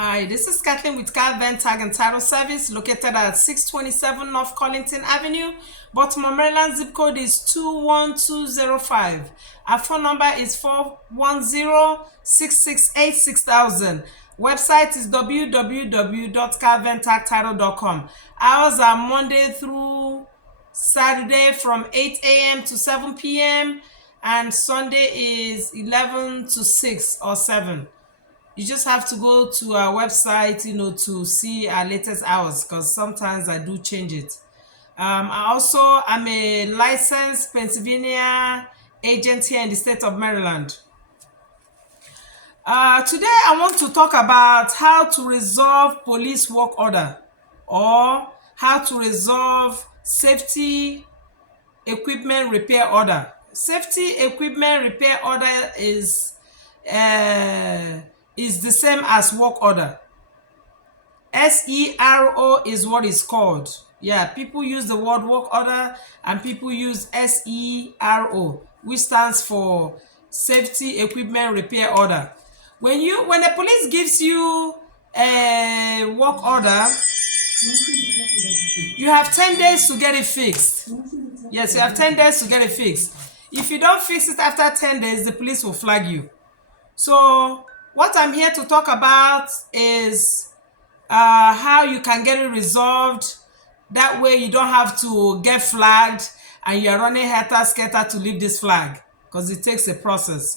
Hi, this is Kathleen with Kal-Ven Tag and Title Service located at 627 North Collington Avenue. Baltimore, Maryland. Zip code is 21205. Our phone number is 410-668-6000. Website is www.calventagtitle.com. Hours are Monday through Saturday from 8 a.m. to 7 p.m. and Sunday is 11 to 6 or 7. You just have to go to our website, to see our latest hours because sometimes I do change it. I'm a licensed Pennsylvania agent here in the state of Maryland. Today I want to talk about how to resolve police work order or how to resolve safety equipment repair order. Safety equipment repair order is the same as work order. SERO is what it's called. Yeah, people use the word work order and people use SERO, which stands for safety equipment repair order. When the police gives you a work order, you have 10 days to get it fixed. Yes, you have 10 days to get it fixed. If you don't fix it after 10 days, the police will flag you. So what I'm here to talk about is how you can get it resolved. That way you don't have to get flagged and you're running helter-skelter to leave this flag because it takes a process,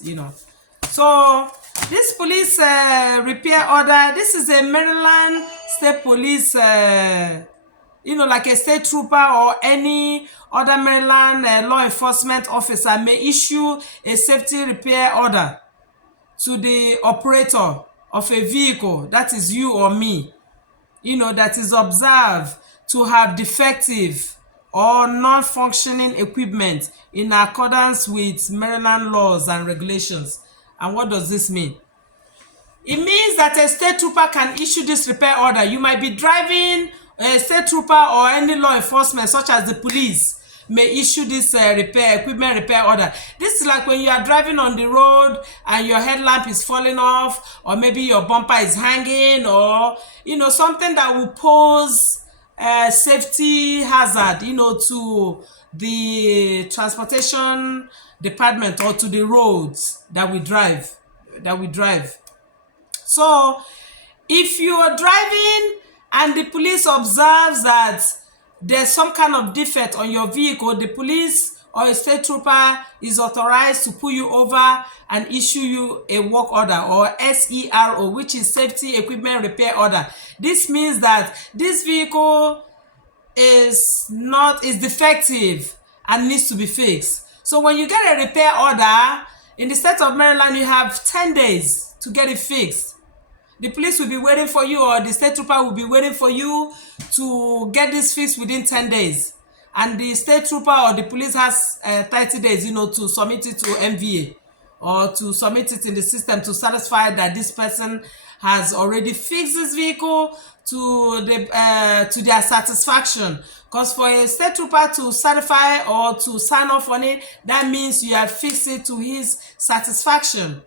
So this police repair order, this is a Maryland State Police, like a state trooper or any other Maryland law enforcement officer may issue a safety repair order to the operator of a vehicle, that is you or me, that is observed to have defective or non-functioning equipment in accordance with Maryland laws and regulations. And what does this mean? It means that a state trooper can issue this repair order. You might be driving, a state trooper or any law enforcement such as the police may issue this equipment repair order. This is like when you are driving on the road and your headlamp is falling off, or maybe your bumper is hanging, or something that will pose safety hazard to the transportation department or to the roads that we drive. So if you are driving and the police observes that there's some kind of defect on your vehicle, the police or a state trooper is authorized to pull you over and issue you a work order or SERO, which is safety equipment repair order. This means that this vehicle is defective and needs to be fixed. So when you get a repair order in the state of Maryland, you have 10 days to get it fixed. The police will be waiting for you, or the state trooper will be waiting for you to get this fixed within 10 days. And the state trooper or the police has 30 days, to submit it to MVA or to submit it in the system to satisfy that this person has already fixed this vehicle to their satisfaction. Because for a state trooper to certify or to sign off on it, that means you have fixed it to his satisfaction.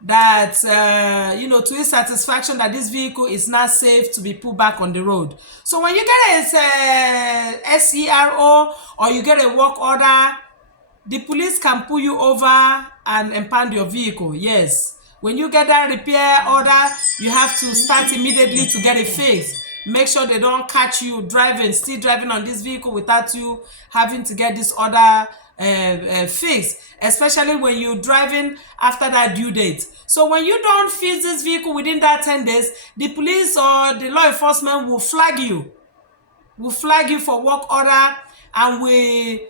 That to his satisfaction that this vehicle is not safe to be put back on the road. So when you get a SERO or you get a work order, the police can pull you over and impound your vehicle. Yes, when you get that repair order, you have to start immediately to get it fixed. Make sure they don't catch you still driving on this vehicle without you having to get this order fixed, especially when you're driving after that due date. So when you don't fix this vehicle within that 10 days, the police or the law enforcement will flag you for work order, and we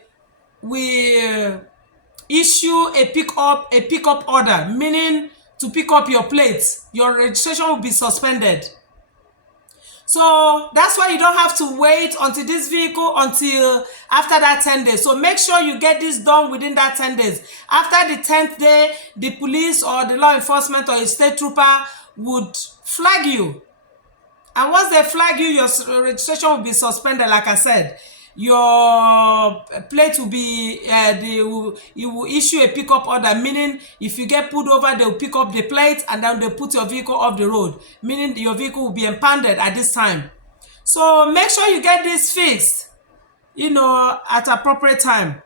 issue a pickup order, meaning to pick up your plates. Your registration will be suspended. So that's why you don't have to wait until this vehicle until after that 10 days. So make sure you get this done within that 10 days. After the 10th day, the police or the law enforcement or a state trooper would flag you. And once they flag you, your registration will be suspended, like I said. your plate will be you will issue a pickup order, meaning if you get pulled over, they'll pick up the plate and then they'll put your vehicle off the road, meaning your vehicle will be impounded at this time. So make sure you get this fixed, at appropriate time.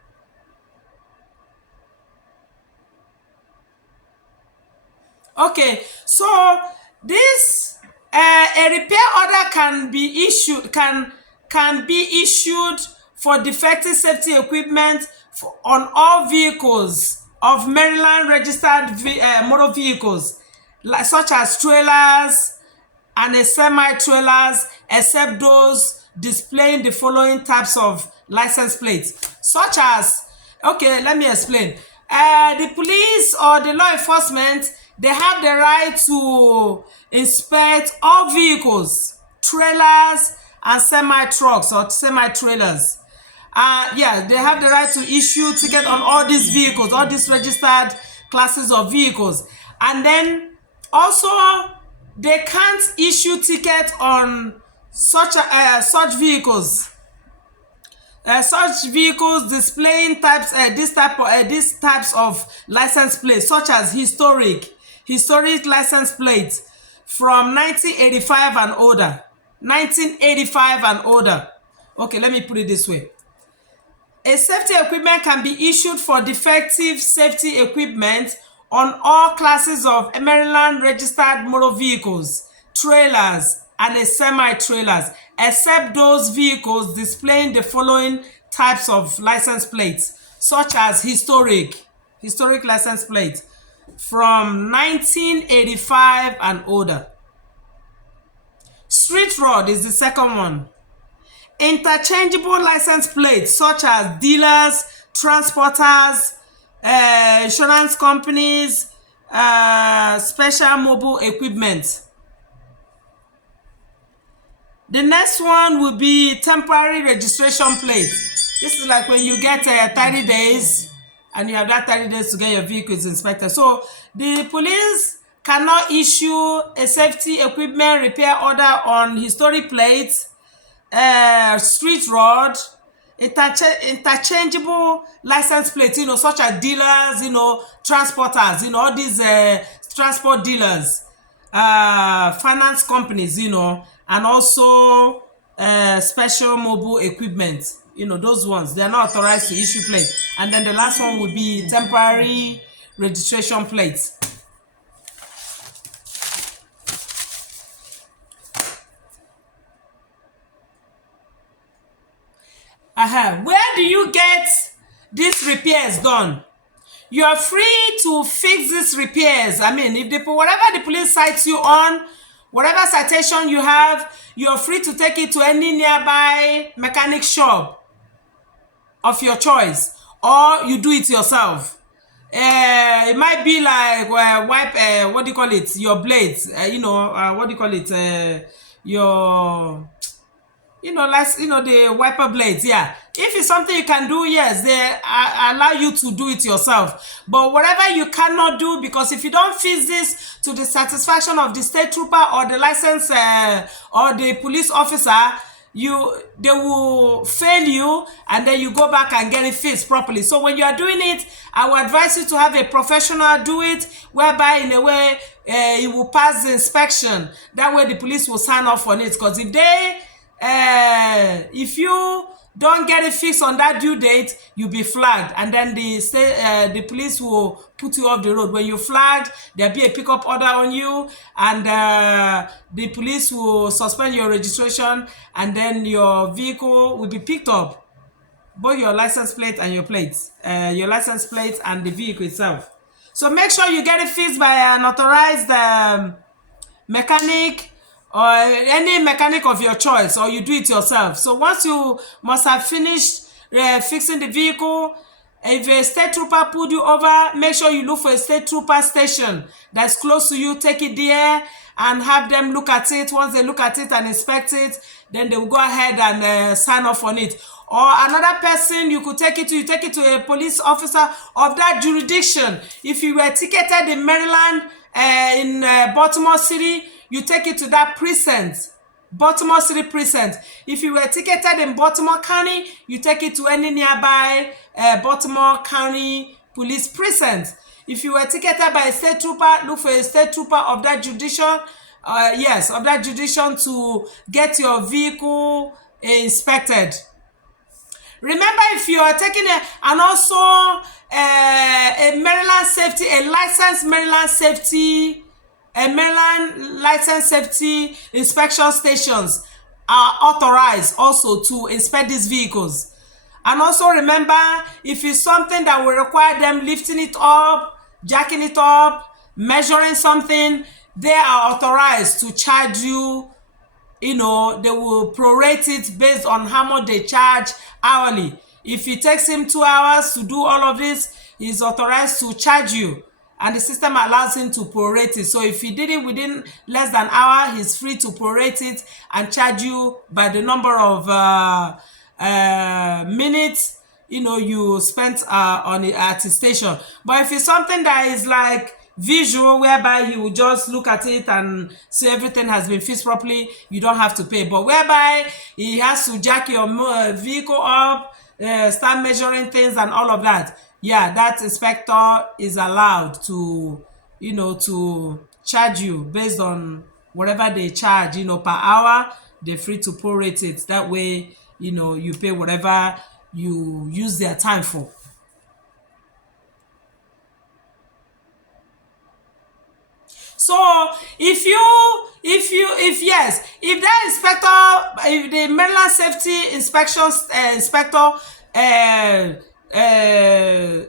Okay, so this a repair order can be issued for defective safety equipment on all vehicles of Maryland registered motor vehicles, such as trailers and semi-trailers, except those displaying the following types of license plates, such as, okay, let me explain. The police or the law enforcement, they have the right to inspect all vehicles, trailers, and semi-trucks or semi-trailers. Yeah, they have the right to issue ticket on all these vehicles, all these registered classes of vehicles. And then also, they can't issue ticket on such vehicles. Such vehicles displaying these types of license plates, such as historic license plates from 1985 and older. 1985 and older. Okay, let me put it this way. A safety equipment can be issued for defective safety equipment on all classes of Maryland registered motor vehicles, trailers, and semi-trailers, except those vehicles displaying the following types of license plates, such as historic license plate from 1985 and older. Street rod is the second one. Interchangeable license plates, such as dealers, transporters, insurance companies, special mobile equipment. The next one will be temporary registration plate. This is like when you get 30 days and you have that 30 days to get your vehicles inspected. So the police cannot issue a safety equipment repair order on historic plates, street rod, interchangeable license plates, such as dealers, transporters, all these transport dealers, finance companies, and also special mobile equipment, those ones, they're not authorized to issue plates. And then the last one would be temporary registration plates. Where do you get these repairs done? You are free to fix these repairs. I mean, if whatever the police cites you on, whatever citation you have, you're free to take it to any nearby mechanic shop of your choice, or you do it yourself. It might be like wipe, what do you call it, your blades, what do you call it, your the wiper blades. Yeah, if it's something you can do, yes, they allow you to do it yourself. But whatever you cannot do, because if you don't fix this to the satisfaction of the state trooper or the license or the police officer, they will fail you, and then you go back and get it fixed properly. So when you are doing it, I would advise you to have a professional do it, whereby in a way it will pass the inspection. That way the police will sign off on it, because if you don't get it fixed on that due date, you'll be flagged, and then the police will put you off the road. When you're flagged, there'll be a pickup order on you, and the police will suspend your registration, and then your vehicle will be picked up, both your license plate and your plates, your license plate and the vehicle itself. So make sure you get it fixed by an authorized mechanic, or any mechanic of your choice, or you do it yourself. So once you must have finished fixing the vehicle, if a state trooper pulled you over, make sure you look for a state trooper station that's close to you. Take it there and have them look at it. Once they look at it and inspect it, then they will go ahead and sign off on it. Or another person you could take it to a police officer of that jurisdiction. If you were ticketed in Maryland, in Baltimore City, you take it to that precinct Baltimore City Precinct. If you were ticketed in Baltimore County, you take it to any nearby Baltimore County Police Precinct. If you were ticketed by a state trooper, look for a state trooper of that jurisdiction, of that jurisdiction to get your vehicle inspected. Remember, if you are taking and also a Maryland safety, a licensed Maryland safety, Maryland licensed safety inspection stations are authorized also to inspect these vehicles. And also remember, if it's something that will require them lifting it up, jacking it up, measuring something, they are authorized to charge you. You know, they will prorate it based on how much they charge hourly. If it takes him 2 hours to do all of this, he's authorized to charge you, and the system allows him to prorate it. So if he did it within less than an hour, he's free to prorate it and charge you by the number of minutes, you know, you spent on it at the station. But if it's something that is like visual, whereby you just look at it and see everything has been fixed properly, you don't have to pay. But whereby he has to jack your vehicle up, start measuring things and all of that, yeah, that inspector is allowed to, you know, to charge you based on whatever they charge, you know, per hour. They're free to prorate it. That way, you know, you pay whatever you use their time for. So if that inspector, if the Maryland Safety Inspector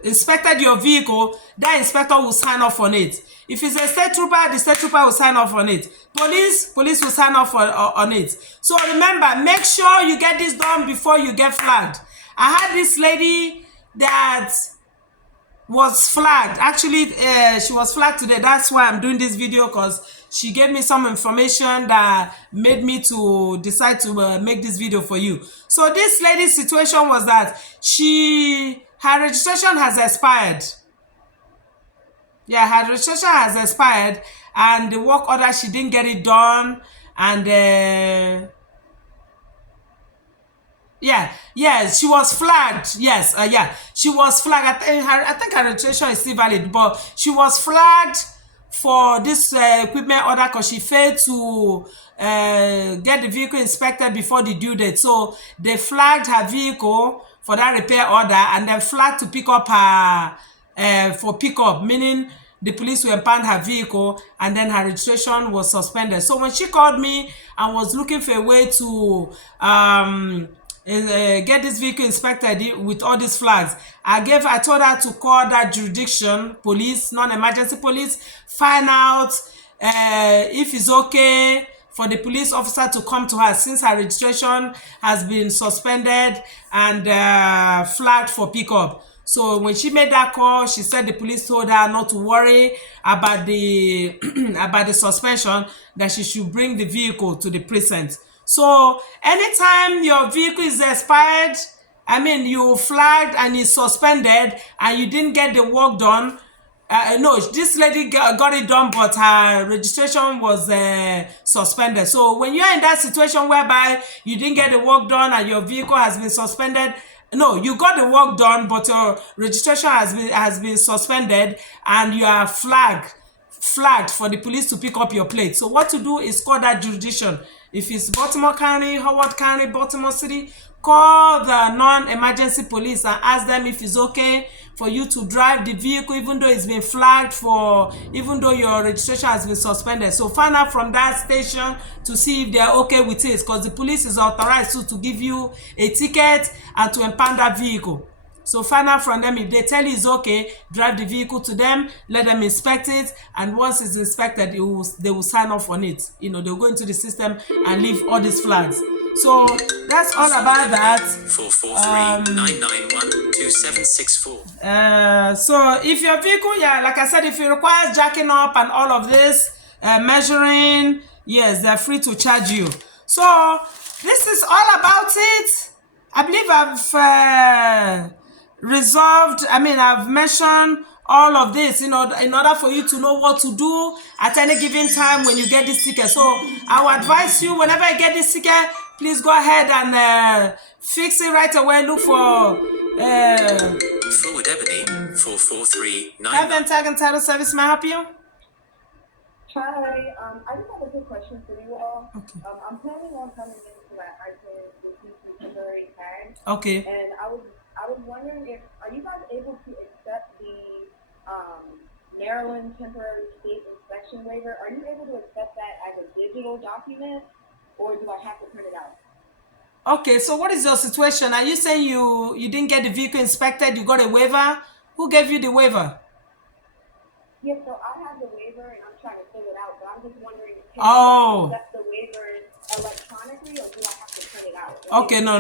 inspected your vehicle, that inspector will sign off on it. If it's a state trooper, the state trooper will sign off on it. Police will sign off on it. So remember, make sure you get this done before you get flagged. I had this lady that was flagged. Actually, she was flagged today. That's why I'm doing this video, because she gave me some information that made me to decide to make this video for you. So this lady's situation was that her registration has expired. Yeah, her registration has expired, and the work order, she didn't get it done, and she was flagged. Yes, she was flagged. I think her registration is still valid, but she was flagged for this equipment order because she failed to get the vehicle inspected before the due date. So they flagged her vehicle for that repair order, and then flagged to pick up her for pickup, meaning the police will impound her vehicle, and then her registration was suspended. So when she called me and was looking for a way to get this vehicle inspected with all these flags, I told her to call that jurisdiction police, non-emergency police, find out if it's okay for the police officer to come to her, since her registration has been suspended and flagged for pickup. So when she made that call, she said the police told her not to worry about the about the suspension, that she should bring the vehicle to the precinct. So anytime your vehicle is expired, I mean, you flagged and it's suspended and you didn't get the work done, no, this lady got it done, but her registration was suspended. So when you're in that situation whereby you didn't get the work done and your vehicle has been suspended, no, you got the work done, but your registration has been suspended, and you are flagged for the police to pick up your plate. So what to do is call that jurisdiction. If it's Baltimore County, Howard County, Baltimore City, call the non-emergency police and ask them if it's okay for you to drive the vehicle, even though it's been flagged even though your registration has been suspended. So find out from that station to see if they're okay with it, because the police is authorized to give you a ticket and to impound that vehicle. So find out from them. If they tell you it's okay, drive the vehicle to them, let them inspect it, and once it's inspected, they will sign off on it. You know, they'll go into the system and leave all these flags. So that's all about that. 443-991-2764. So if your vehicle, like I said, if it requires jacking up and all of this, measuring, yes, they're free to charge you. So this is all about it. I believe I've I've mentioned all of this, in order for you to know what to do at any given time when you get this ticket. So I will advise you, whenever you get this ticket, please go ahead and fix it right away. Look for Forward Ebony 44399. Kal-Ven Tag and Title Service. May I help you? Hi, I just have a quick question for you all. Okay. I'm planning on coming in so that I can receive some temporary tags. Okay. And I was wondering are you guys able to accept the Maryland temporary state inspection waiver? Are you able to accept that as a digital document, or do I have to print it out? Okay, so what is your situation? Are you saying you didn't get the vehicle inspected, you got a waiver? Who gave you the waiver? Yeah, so I have the waiver and I'm trying to fill it out, but I'm just wondering, can Oh. you accept the waiver electronically, or do I have to print it out? Okay, no.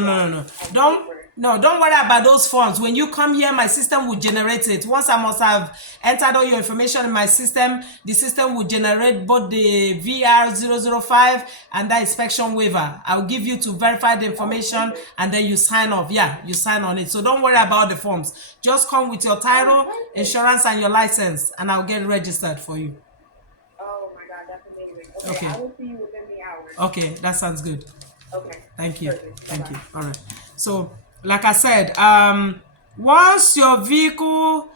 Don't worry about those forms. When you come here, my system will generate it. Once I must have entered all your information in my system, the system will generate both the VR005 and that inspection waiver. I'll give you to verify the information and then you sign off. Yeah, you sign on it. So don't worry about the forms. Just come with your title, insurance, and your license, and I'll get it registered for you. Oh my God, that's amazing. Okay. I will see you within the hour. Okay, that sounds good. Okay. Thank you. Perfect. Thank Bye-bye. you. All right. So, like I said, once your vehicle,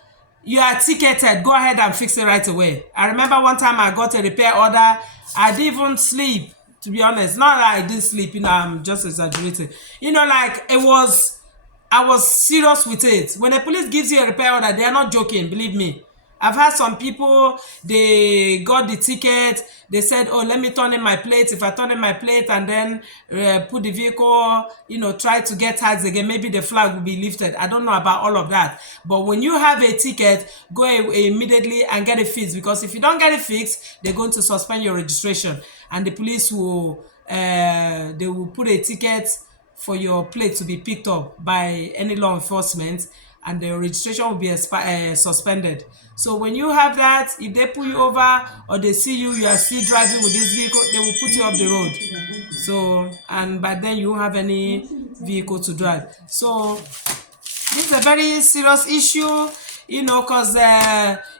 you are ticketed, go ahead and fix it right away. I remember one time I got a repair order. I didn't even sleep, to be honest. Not that I didn't sleep, I'm just exaggerating. Like I was serious with it. When the police gives you a repair order, they are not joking, believe me. I've had some people, they got the ticket, they said, oh, let me turn in my plate. If I turn in my plate and then put the vehicle, try to get tags again, maybe the flag will be lifted. I don't know about all of that. But when you have a ticket, go immediately and get it fixed. Because if you don't get it fixed, they're going to suspend your registration. And the police will, they will put a ticket for your plate to be picked up by any law enforcement, and the registration will be suspended. So when you have that, if they pull you over or they see you are still driving with this vehicle, they will put you off the road. So, and by then you won't have any vehicle to drive. So this is a very serious issue, because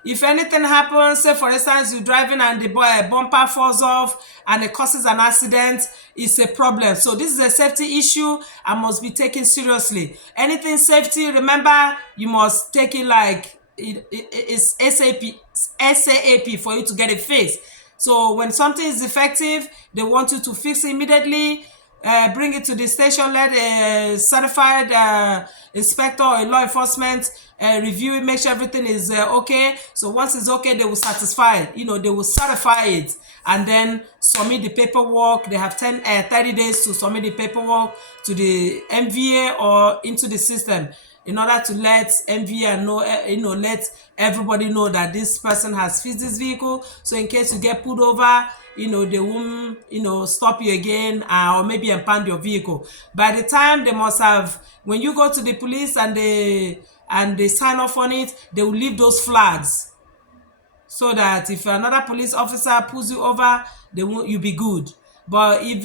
if anything happens, say for instance you're driving and the bumper falls off and it causes an accident, it's a problem. So this is a safety issue and must be taken seriously. Anything safety, remember, you must take it like it's SAP for you to get it fixed. So when something is defective, they want you to fix it immediately. Bring it to the station, let a certified inspector or law enforcement review it, make sure everything is okay. So once it's okay, they will satisfy it. They will certify it and then submit the paperwork. They have 30 days to submit the paperwork to the MVA or into the system in order to let MVA know, let everybody know that this person has fixed this vehicle. So in case you get pulled over, they won't, stop you again or maybe impound your vehicle. By the time they must have, when you go to the police and they sign off on it, they will leave those flags so that if another police officer pulls you over, you'll be good. But if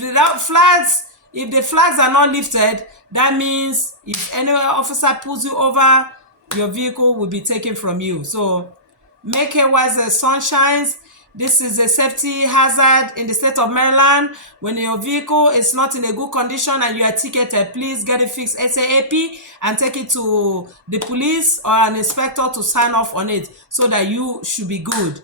the flags are not lifted, that means if any officer pulls you over, your vehicle will be taken from you. So make it while the sun shines. This is a safety hazard in the state of Maryland. When your vehicle is not in a good condition and you are ticketed, please get it fixed ASAP and take it to the police or an inspector to sign off on it so that you should be good.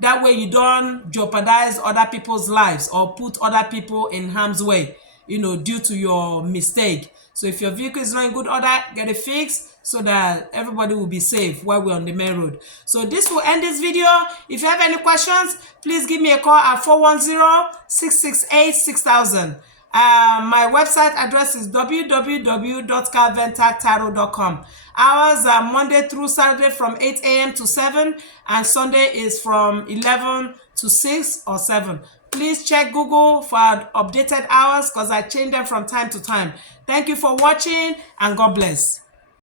That way you don't jeopardize other people's lives or put other people in harm's way, due to your mistake. So if your vehicle is not in good order, get it fixed so that everybody will be safe while we're on the main road. So this will end this video. If you have any questions, please give me a call at 410-668-6000. My website address is www.kalventagtitle.com. Hours are Monday through Saturday from 8 a.m. to 7, and Sunday is from 11 to 6 or 7. Please check Google for updated hours because I change them from time to time. Thank you for watching and God bless.